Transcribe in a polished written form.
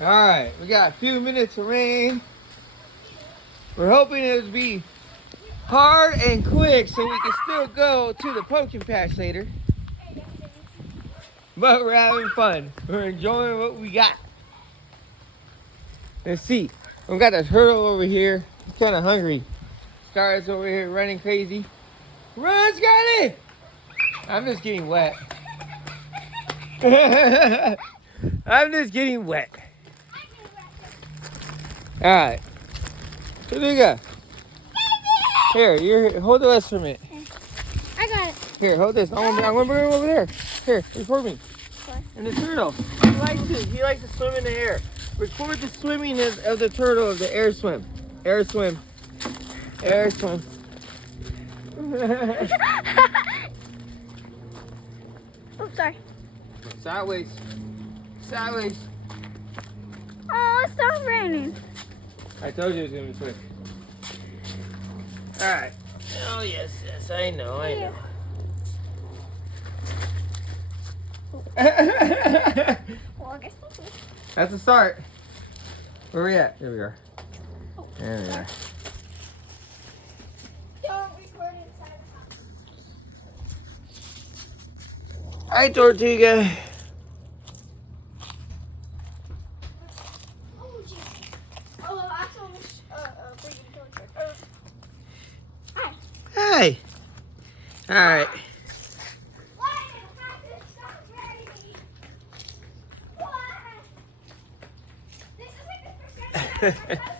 Alright, we got a few minutes of rain. We're hoping it'll be hard and quick so we can still go to the pumpkin patch later. But we're having fun. We're enjoying what we got. Let's see. We got a turtle over here. He's kind of hungry. Scarlett's over here running crazy. Run, Scarlett! I'm just getting wet. I'm just getting wet. Alright. Here we go. Here, hold the rest for a minute. I got it. Here, hold this. I'm gonna bring him over there. Here, record me. What? And the turtle. He likes to swim in the air. Record the swimming of the turtle of the air swim. Air swim. Air swim. Oh, sorry. Sideways. Sideways. Oh, it stopped raining. I told you it was gonna be quick. Alright. Oh yes, I know. Well, I guess that's it. That's a start. Where are we at? Here we are. There we are. Don't record inside the house. Hi, Tortuga. Oh, jeez. Oh, I saw this freaking torture. Hi. Hi. Alright. Why did it have to stop raining? Why? This is like the first time I've ever